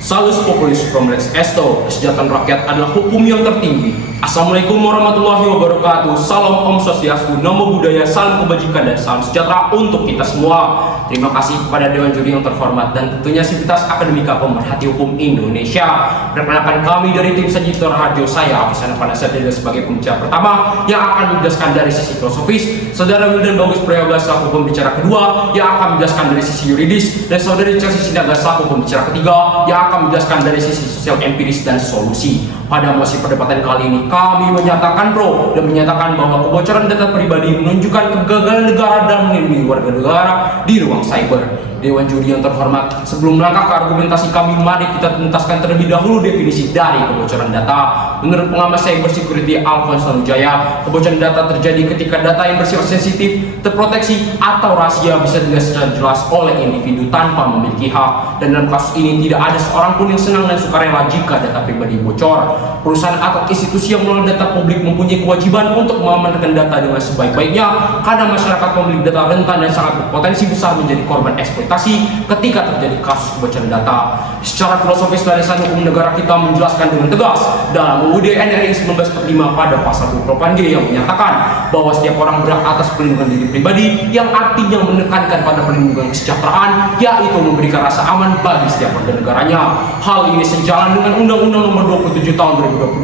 Salus populis from lex esto, kesejahteraan rakyat adalah hukum yang tertinggi. Assalamualaikum warahmatullahi wabarakatuh. Salam Om Swastiastu, Namo Buddhaya, salam kebajikan dan salam sejahtera untuk kita semua. Terima kasih kepada Dewan Juri yang terhormat dan tentunya Sivitas Akademika Pemerhati Hukum Indonesia. Perkenalkan kami dari tim Sajitor Radio, saya Afisana Panasadega sebagai pembicara pertama yang akan menjelaskan dari sisi filosofis. Saudara Wildan Bagus Prayoga selaku pembicara kedua yang akan menjelaskan dari sisi yuridis, dan saudari Chelsea Sinaga selaku pembicara ketiga yang akan menjelaskan dari sisi sosial empiris dan solusi. Pada mosi perdebatan kali ini kami menyatakan pro dan menyatakan bahwa kebocoran data pribadi menunjukkan kegagalan negara dalam melindungi warga negara di ruang cyber. Dewan Juri yang terhormat, sebelum melangkah ke argumentasi kami, mari kita tuntaskan terlebih dahulu definisi dari kebocoran data. Menurut pengamat cyber security Alphonse Tanujaya, kebocoran data terjadi ketika data yang bersifat sensitif, terproteksi, atau rahasia bisa dilihat secara jelas oleh individu tanpa memiliki hak. Dan dalam kasus ini tidak ada seorang pun yang senang dan sukarela jika data pribadi bocor. Perusahaan atau institusi yang mengelola data publik mempunyai kewajiban untuk mengamankan data dengan sebaik-baiknya, karena masyarakat pemilik data rentan dan sangat berpotensi besar menjadi korban eksploitasi ketika terjadi kasus kebocoran data. Secara filosofis, landasan hukum negara kita menjelaskan dengan tegas dalam UUD NRI 1945 pada pasal 28G yang menyatakan bahwa setiap orang berhak atas perlindungan diri pribadi, yang artinya menekankan pada perlindungan kesejahteraan, yaitu memberikan rasa aman bagi setiap warga negaranya. Hal ini sejalan dengan Undang-Undang Nomor 27 Tahun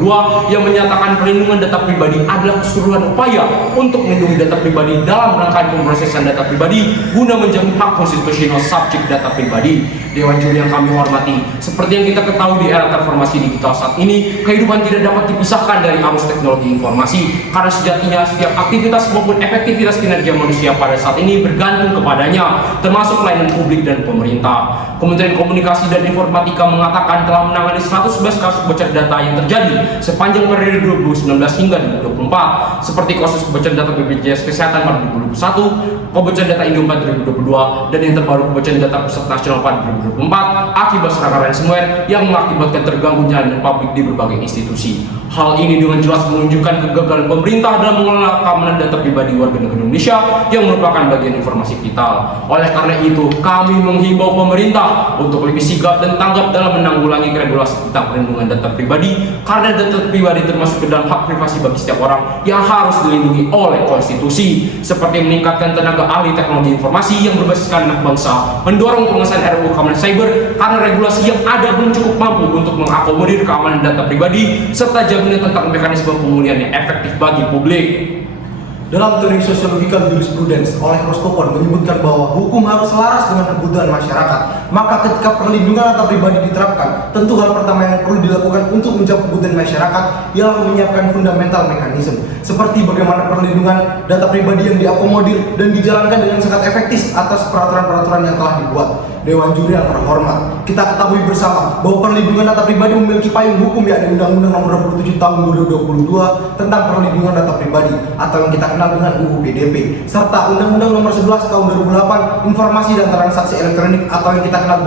2022 yang menyatakan perlindungan data pribadi adalah keseluruhan upaya untuk melindungi data pribadi dalam rangkaian pemrosesan data pribadi guna menjamin hak konstitusional subjek data pribadi. Dewan Juri yang kami hormati, seperti yang kita ketahui di era transformasi digital saat ini, kehidupan tidak dapat dipisahkan dari arus teknologi informasi, karena sejatinya setiap aktivitas maupun efektivitas kinerja manusia pada saat ini bergantung kepadanya, termasuk layanan publik dan pemerintah. Kementerian Komunikasi dan Informatika mengatakan telah menangani 111 kasus kebocoran data yang terjadi sepanjang periode 2019 hingga 2024, seperti kasus kebocoran data BPJS Kesehatan pada 2021, kebocoran data Indomaret 2022, dan yang terbaru kebocoran data Pusat Nasional pada 2024 akibat serangan ransomware yang mengakibatkan terganggunya layanan publik di berbagai institusi. Hal ini dengan jelas menunjukkan kegagalan pemerintah dalam mengelola keamanan data pribadi warga negara Indonesia yang merupakan bagian informasi vital. Oleh karena itu, kami menghimbau pemerintah untuk lebih sigap dan tanggap dalam menanggulangi regulasi tentang perlindungan data pribadi, karena data pribadi termasuk ke dalam hak privasi bagi setiap orang yang harus dilindungi oleh konstitusi, seperti meningkatkan tenaga ahli teknologi informasi yang berbasiskan anak bangsa, mendorong pengesahan RUU Keamanan Cyber karena regulasi yang ada belum cukup mampu untuk mengakomodir keamanan data pribadi, serta jaminan tentang mekanisme pemulihan yang efektif bagi publik. Dalam teori sosiologikal jurisprudence oleh Roscoe menyebutkan bahwa hukum harus selaras dengan kebutuhan masyarakat. Maka ketika perlindungan data pribadi diterapkan, tentu hal pertama yang perlu dilakukan untuk menjawab kebutuhan masyarakat ialah menyiapkan fundamental mekanisme, seperti bagaimana perlindungan data pribadi yang diakomodir dan dijalankan dengan sangat efektif atas peraturan-peraturan yang telah dibuat. Dewan Juri yang terhormat, kita ketahui bersama bahwa perlindungan data pribadi memiliki payung hukum, yakni Undang-Undang Nomor 27 Tahun 2022 tentang perlindungan data pribadi atau yang kita kenal dengan UU PDP, serta Undang-Undang Nomor 11 Tahun 2008 Informasi dan Transaksi Elektronik atau yang kita kenal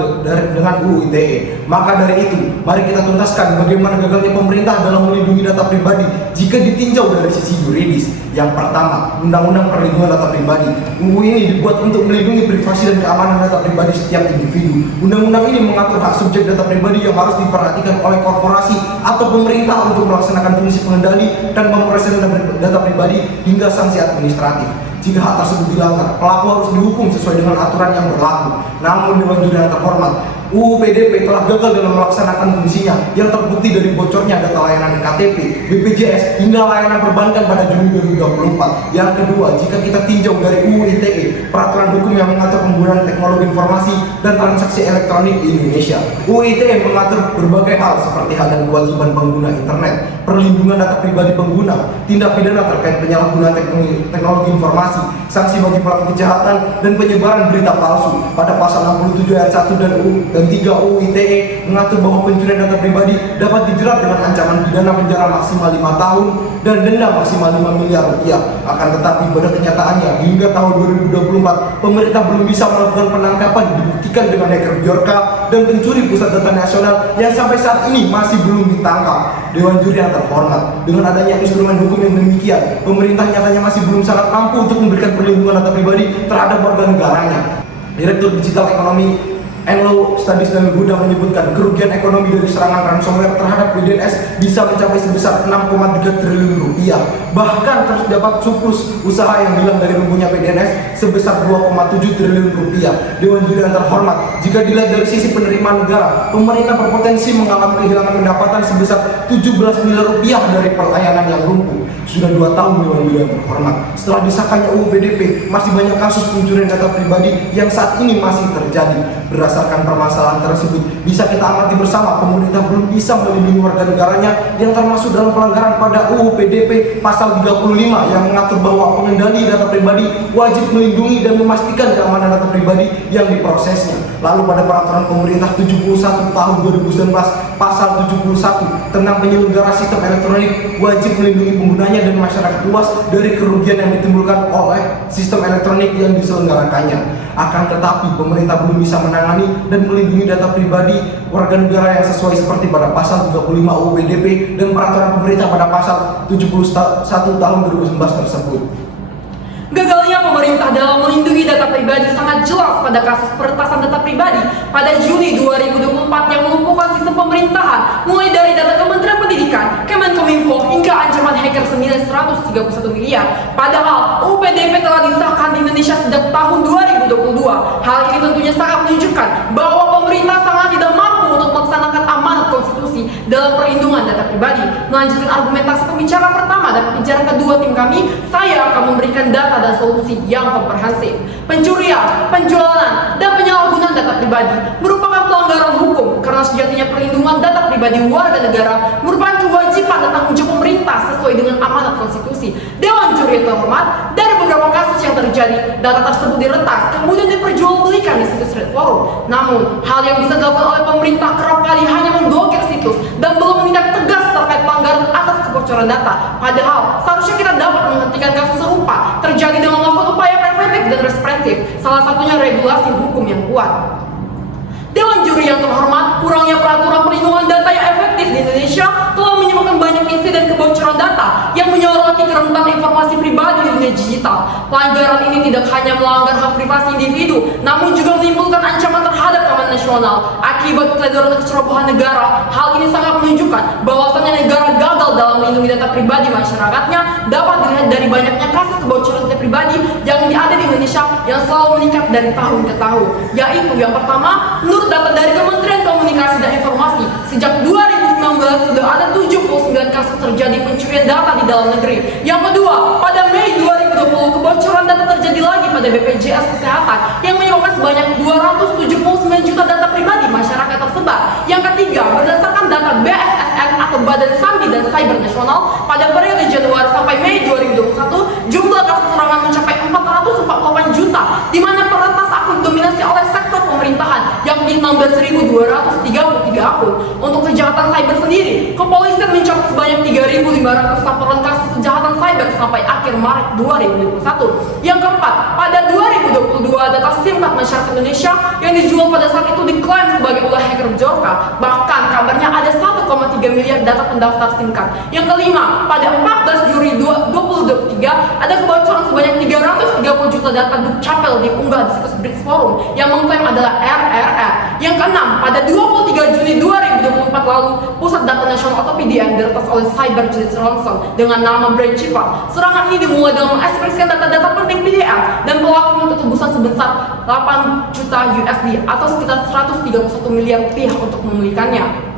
dengan UU ITE. Maka dari itu, mari kita tuntaskan bagaimana gagalnya pemerintah dalam melindungi data pribadi jika ditinjau dari sisi yuridis. Yang pertama, Undang-Undang Perlindungan Data Pribadi. UU ini dibuat untuk melindungi privasi dan keamanan data pribadi setiap individu. Undang-undang ini mengatur hak subjek data pribadi yang harus diperhatikan oleh korporasi atau pemerintah untuk melaksanakan fungsi pengendali dan pemrosesan data pribadi hingga sanksi administratif. Jika hak tersebut dilanggar, pelaku harus dihukum sesuai dengan aturan yang berlaku. Namun Dewan Juri yang terhormat, UU PDP telah gagal dalam melaksanakan fungsinya yang terbukti dari bocornya data layanan KTP, BPJS, hingga layanan perbankan pada Juni 2024. Yang kedua, jika kita tinjau dari UU ITE, peraturan hukum yang mengatur penggunaan teknologi informasi dan transaksi elektronik di Indonesia. UU ITE mengatur berbagai hal seperti hak dan kewajiban pengguna internet, perlindungan data pribadi pengguna, tindak pidana terkait penyalahgunaan teknologi informasi, sanksi bagi pelaku kejahatan, dan penyebaran berita palsu. Pada pasal 67 ayat 1 dan 3 UU ITE mengatur bahwa pencurian data pribadi dapat dijerat dengan ancaman pidana penjara maksimal 5 tahun dan denda maksimal 5 miliar rupiah. Akan tetapi pada kenyataannya hingga tahun 2024 pemerintah belum bisa melakukan penangkapan, dibuktikan dengan hacker Bjorka dan pencuri pusat data nasional yang sampai saat ini masih belum ditangkap. Dewan Juri yang terhormat, dengan adanya instrumen hukum yang demikian, pemerintah nyatanya masih belum sangat mampu untuk memberikan perlindungan data pribadi terhadap warga negaranya. Direktur Digital Ekonomi Enlo Studies dan Buddha menyebutkan kerugian ekonomi dari serangan ransomware terhadap BDNS bisa mencapai sebesar 6,3 triliun rupiah. Bahkan terdapat surplus usaha yang hilang dari lumpuhnya BDNS sebesar 2,7 triliun rupiah. Dewan Juri yang terhormat, jika dilihat dari sisi penerimaan negara, pemerintah berpotensi mengalami kehilangan pendapatan sebesar 17 miliar rupiah dari pelayanan yang lumpuh. Sudah 2 tahun Dewan Juri yang terhormat setelah disahkannya UU PDP, masih banyak kasus pencurian data pribadi yang saat ini masih terjadi. Berdasarkan permasalahan tersebut, bisa kita amati bersama, pemerintah belum bisa melindungi warga negaranya yang termasuk dalam pelanggaran pada UU PDP pasal 35 yang mengatur bahwa pengendali data pribadi wajib melindungi dan memastikan keamanan data pribadi yang diprosesnya. Lalu pada peraturan pemerintah 71 tahun 2019 pasal 71 tentang penyelenggara sistem elektronik wajib melindungi penggunanya dan masyarakat luas dari kerugian yang ditimbulkan oleh sistem elektronik yang diselenggarakannya. Akan tetapi pemerintah belum bisa menangani dan melindungi data pribadi warga negara yang sesuai seperti pada pasal 35 UU PDP dan peraturan pemerintah pada pasal 71 tahun 2019 tersebut. Gagalnya pemerintah dalam melindungi data pribadi sangat jelas pada kasus peretasan data pribadi pada Juni 2024 yang melumpuhkan sistem pemerintahan mulai dari data Kementerian Pendidikan, Kemenkominfo hingga ancaman hacker senilai 131 miliar. Padahal UU PDP telah disahkan di Indonesia sejak tahun 2022. Hal ini tentunya sangat menunjukkan bahwa pemerintah sangat tidak mampu untuk melaksanakan amanat konstitusi dalam perlindungan data pribadi. Melanjutkan argumentasi pembicara pertama dan pembicara kedua tim kami, saya akan memberikan data dan solusi yang komprehensif. Pencurian, penjualan, dan penyalahgunaan data pribadi merupakan pelanggaran hukum karena sejatinya perlindungan data pribadi warga negara merupakan kewajiban dan tanggung jawab pemerintah sesuai dengan amanat konstitusi. Dewan Juri yang terhormat, dari beberapa kasus yang terjadi, data tersebut diretas kemudian diperjualbelikan di situs Red Forum. Namun, hal yang bisa dilakukan oleh pemerintah kerap kali hanya memblokir situs dan belum menindak tegas terkait pelanggaran atas kebocoran data. Padahal, seharusnya kita dapat menghentikan kasus serupa terjadi dengan melakukan upaya preventif dan represif, salah satunya regulasi hukum yang kuat. Dewan Juri yang terhormat, kurangnya peraturan perlindungan data yang efektif di Indonesia telah menyebabkan banyak insiden kebocoran data yang menyoroti kerentanan informasi pribadi di dunia digital. Pelanggaran ini tidak hanya melanggar hak privasi individu, namun juga menimbulkan ancaman terhadap keamanan nasional. Akibat keteledoran dan kecerobohan negara, hal ini sangat menunjukkan bahwasannya negara gagal dalam melindungi data pribadi masyarakatnya dapat dilihat dari banyaknya kasus kebocoran data pribadi yang ada di Indonesia yang selalu meningkat dari tahun ke tahun. Yaitu yang pertama, menurut data dari Kementerian Komunikasi dan Informasi, sejak 2019 sudah ada 79 kasus terjadi pencurian data di dalam negeri. Yang kedua, pada Mei 2020 kebocoran data terjadi lagi pada BPJS Kesehatan yang menyebabkan sebanyak 279 juta data pribadi masyarakat tersebar. Yang ketiga, berdasarkan data BSSN atau Badan Sandi dan Cyber Nasional pada periode Januari sampai Mei 2021, jumlah kasus serangan mencapai 448 juta, di mana peretas akun dominasi oleh sektor pemerintahan yakni 16.233 akun. Untuk kejahatan cyber sendiri, kepolisian mencatat sebanyak 3.500 laporan kasus kejahatan cyber sampai akhir Maret 2021. Yang keempat, pada 2022 data SIM card masyarakat Indonesia yang dijual pada saat itu diklaim sebagai ulah hacker Bjorka. Bahkan kabarnya ada 1,3 miliar data pendaftar SIM card. Yang kelima, pada 14 Juli 2023 ada kebocoran sebanyak 330 juta data Dukcapil diunggah di situs British Forum yang mengklaim adalah RRR. Yang keenam, pada 23 Juni 2024 lalu, Pusat Data Nasional atau PDN diretas oleh Cyber Justice Ransom dengan nama Brain Chipa. Serangan ini dimulai dengan mengekspresikan data-data penting PDN dan pelaku menuntut tebusan sebesar 8 juta USD atau sekitar 131 miliar rupiah untuk memilikannya.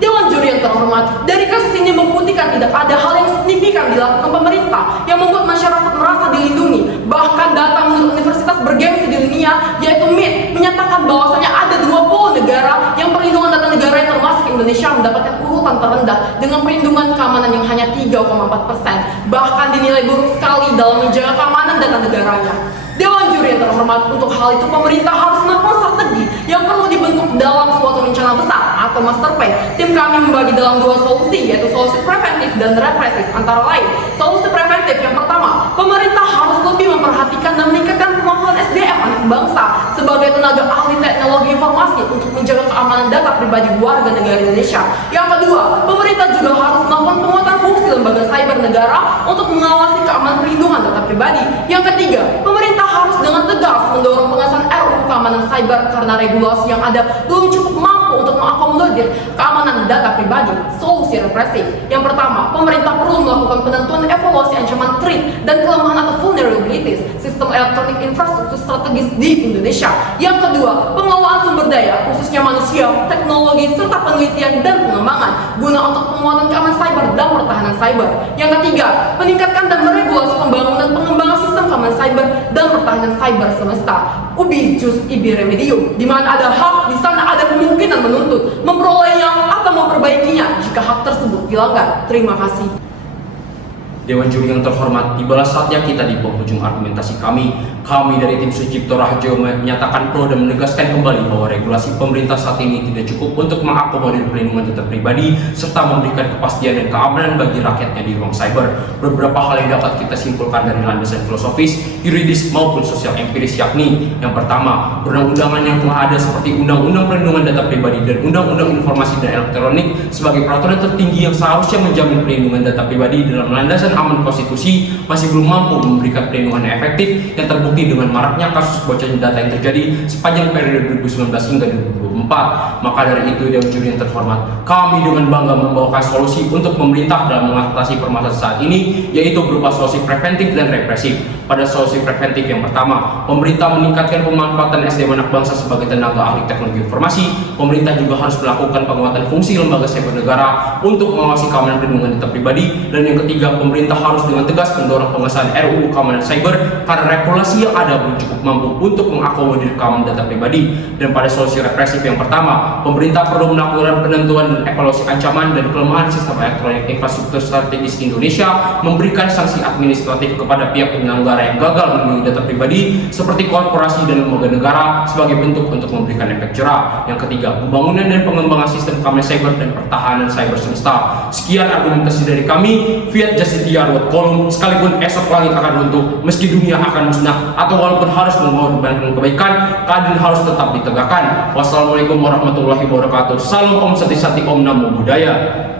Dewan Juri yang terhormat, dari kasus ini membuktikan tidak ada hal yang signifikan dilakukan pemerintah yang membuat masyarakat merasa dilindungi. Bahkan data menurut universitas bergengsi di dunia, yaitu MIT, menyatakan bahwasanya ada 20 negara yang perlindungan data negara yang termasuk Indonesia mendapatkan urutan terendah dengan perlindungan keamanan yang hanya 3,4%. Bahkan dinilai buruk sekali dalam menjaga keamanan data negaranya. Dewan Juri yang terhormat, untuk hal itu pemerintah harus melakukan strategi yang perlu dibentuk dalam suatu rencana besar atau master plan, tim kami membagi dalam dua solusi, yaitu solusi preventif dan represif. Antara lain, solusi preventif yang pertama, pemerintah harus lebih memperhatikan dan meningkatkan kemampuan SDM anak bangsa sebagai tenaga ahli teknologi informasi untuk menjaga keamanan data pribadi warga negara Indonesia. Yang kedua, pemerintah juga harus melakukan penguatan fungsi lembaga cyber negara untuk mengawasi keamanan perlindungan data pribadi. Yang ketiga, pemerintah harus dengan tegas mendorong pengesahan RUU keamanan cyber karena regulasi yang ada belum cukup mampu untuk mengakomodir keamanan data pribadi. Solusi represif. Yang pertama, pemerintah perlu melakukan penentuan evaluasi ancaman threat dan kelemahan atau vulnerabilities sistem elektronik infrastruktur strategis di Indonesia. Yang kedua, pengelolaan sumber daya, khususnya manusia, teknologi, serta penelitian dan pengembangan guna untuk penguatan keamanan cyber dan pertahanan cyber. Yang ketiga, meningkatkan dan meregulasi pembangunan dan pengembangan sistem keamanan cyber dan pertahanan cyber semesta. Ubi jus ibi remedium, di mana ada hak, di sana ada kemungkinan menuntut, memperolehnya atau memperbaikinya jika hak tersebut dilanggar. Terima kasih. Dewan Juri yang terhormat, tibalah saatnya kita di penghujung argumentasi kami. Kami dari tim Sucipto Raharjo menyatakan pro dan menegaskan kembali bahwa regulasi pemerintah saat ini tidak cukup untuk mengakomodir perlindungan data pribadi serta memberikan kepastian dan keamanan bagi rakyatnya di ruang cyber. Beberapa hal yang dapat kita simpulkan dari landasan filosofis, yuridis maupun sosial empiris, yakni yang pertama, perundang-undangan yang telah ada seperti Undang-Undang Perlindungan Data Pribadi dan Undang-Undang Informasi dan Elektronik sebagai peraturan tertinggi yang seharusnya menjamin perlindungan data pribadi dalam landasan aman konstitusi masih belum mampu memberikan perlindungan yang efektif yang terbukti dengan maraknya kasus bocoran data yang terjadi sepanjang periode 2019 hingga 2024. Maka dari itu, Dewan Juri yang terhormat, kami dengan bangga membawakan solusi untuk pemerintah dalam mengatasi permasalahan saat ini, yaitu berupa solusi preventif dan represif. Pada solusi preventif yang pertama, pemerintah meningkatkan pemanfaatan SDM anak bangsa sebagai tenaga ahli teknologi informasi. Pemerintah juga harus melakukan penguatan fungsi lembaga cyber negara untuk mengawasi keamanan perlindungan data pribadi. Dan yang ketiga, pemerintah harus dengan tegas mendorong pengesahan RUU keamanan cyber karena regulasi yang ada belum cukup mampu untuk mengakomodir keamanan data pribadi. Dan pada solusi represif yang pertama, pemerintah perlu melakukan penentuan dan evaluasi ancaman dan kelemahan sistem elektronik infrastruktur strategis Indonesia, memberikan sanksi administratif kepada pihak penyelenggara yang gagal melindungi data pribadi seperti korporasi dan lembaga negara sebagai bentuk untuk memberikan efek jerah. Yang ketiga, pembangunan dan pengembangan sistem keamanan cyber dan pertahanan cyber semesta. Sekian argumentasi dari kami. Fiat Justitia Ruot Kolum, sekalipun esok langit akan runtuh, meski dunia akan musnah, atau walaupun harus mengorbankan kebaikan, keadilan harus tetap ditegakkan. Wassalamualaikum warahmatullahi wabarakatuh. Salam Om Sati Sati Om Namo Buddhaya.